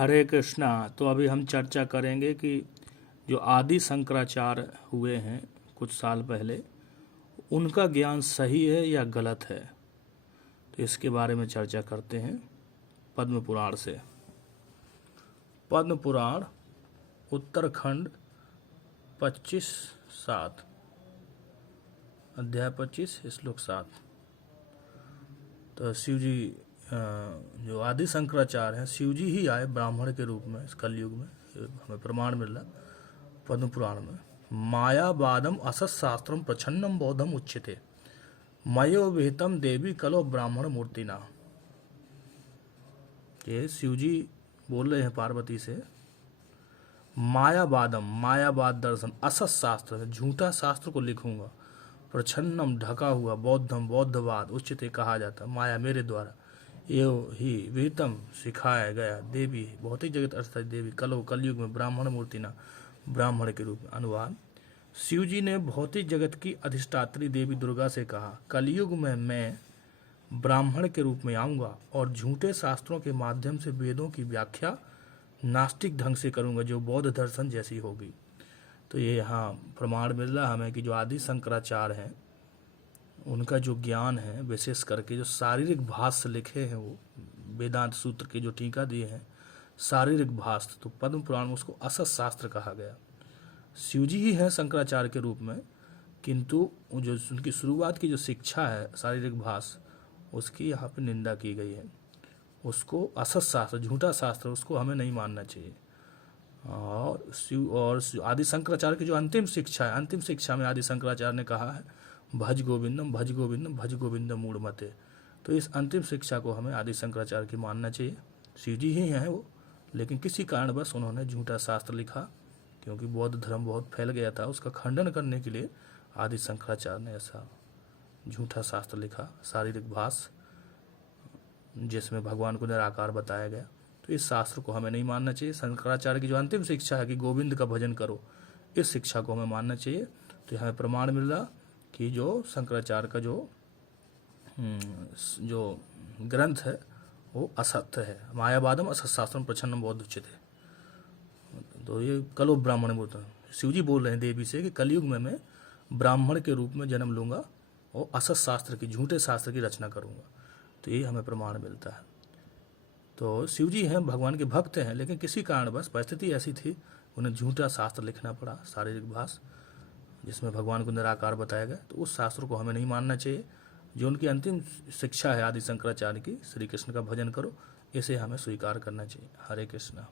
हरे कृष्णा। तो अभी हम चर्चा करेंगे कि जो आदि शंकराचार्य हुए हैं कुछ साल पहले, उनका ज्ञान सही है या गलत है, तो इसके बारे में चर्चा करते हैं पद्म पुराण से। पद्म पुराण उत्तरखंड 25:7 अध्याय 25 श्लोक 7। तो शिव जी जो आदि शंकराचार्य हैं, शिव जी ही आए ब्राह्मण के रूप में इस कलयुग में, हमें प्रमाण मिल रहा पद्म पुराण में। मायावादम असत शास्त्रम प्रछन्नम बौद्धम उच्यते मयो विहितम देवी कलो ब्राह्मण मूर्तिना। ये शिव जी बोल रहे हैं पार्वती से, मायावादम, मायावाद दर्शन, असत शास्त्र, झूठा शास्त्र को लिखूंगा, प्रछन्नम, ढका हुआ, बौद्धम, बौद्धवाद, उच्चते कहा जाता, माया मेरे द्वारा, ये ही विहितम सिखाया गया, देवी भौतिक जगत अर्थात देवी, कलो कलयुग में, ब्राह्मण मूर्तिना, ब्राह्मण के रूप में। अनुवाद, शिव जी ने भौतिक जगत की अधिष्ठात्री देवी दुर्गा से कहा, कलयुग में मैं ब्राह्मण के रूप में आऊँगा और झूठे शास्त्रों के माध्यम से वेदों की व्याख्या नास्तिक ढंग से करूँगा जो बौद्ध दर्शन जैसी होगी। तो ये यहाँ प्रमाण मिल रहा हमें कि जो आदि शंकराचार्य हैं उनका जो ज्ञान है, विशेष करके जो शारीरिक भाष्य लिखे हैं, वो वेदांत सूत्र के जो टीका दिए हैं शारीरिक भाष्य, तो पद्म पुराण में उसको असत शास्त्र कहा गया। शिव जी ही हैं शंकराचार्य के रूप में, किंतु जो उनकी शुरुआत की जो शिक्षा है शारीरिक भाष्य, उसकी यहाँ पे निंदा की गई है। उसको असत शास्त्र, झूठा शास्त्र, उसको हमें नहीं मानना चाहिए। और शिव और आदि शंकराचार्य की जो अंतिम शिक्षा है, अंतिम शिक्षा में आदि शंकराचार्य ने कहा है, भज गोविंदम भज गोविंदम भज गोविंदम मूढ़मते। तो इस अंतिम शिक्षा को हमें आदि शंकराचार्य की मानना चाहिए। शिव जी ही हैं वो, लेकिन किसी कारणवश उन्होंने झूठा शास्त्र लिखा, क्योंकि बौद्ध धर्म बहुत फैल गया था, उसका खंडन करने के लिए आदि शंकराचार्य ने ऐसा झूठा शास्त्र लिखा, शारीरिक भाष्य, जिसमें भगवान को निराकार बताया गया। तो इस शास्त्र को हमें नहीं मानना चाहिए। शंकराचार्य की जो अंतिम शिक्षा है कि गोविंद का भजन करो, इस शिक्षा को हमें मानना चाहिए। तो हमें प्रमाण मिल रहा कि जो शंकराचार्य का जो ग्रंथ है वो असत्य है। मायावादम असत शास्त्रम प्रछन्नम बौद्ध उच्यते। तो ये कलो ब्राह्मण बोलते हैं, शिव जी बोल रहे हैं देवी से कि कलयुग में मैं ब्राह्मण के रूप में जन्म लूँगा और असत शास्त्र की, झूठे शास्त्र की रचना करूँगा। तो ये हमें प्रमाण मिलता है। तो शिव जी हैं, भगवान के भक्त हैं, लेकिन किसी कारणवश परिस्थिति ऐसी थी, उन्हें झूठा शास्त्र लिखना पड़ा, शारीरिक भाष्य, जिसमें भगवान को निराकार बताया गया। तो उस शास्त्र को हमें नहीं मानना चाहिए। जो उनकी अंतिम शिक्षा है आदि शंकराचार्य की, श्री कृष्ण का भजन करो, इसे हमें स्वीकार करना चाहिए। हरे कृष्णा।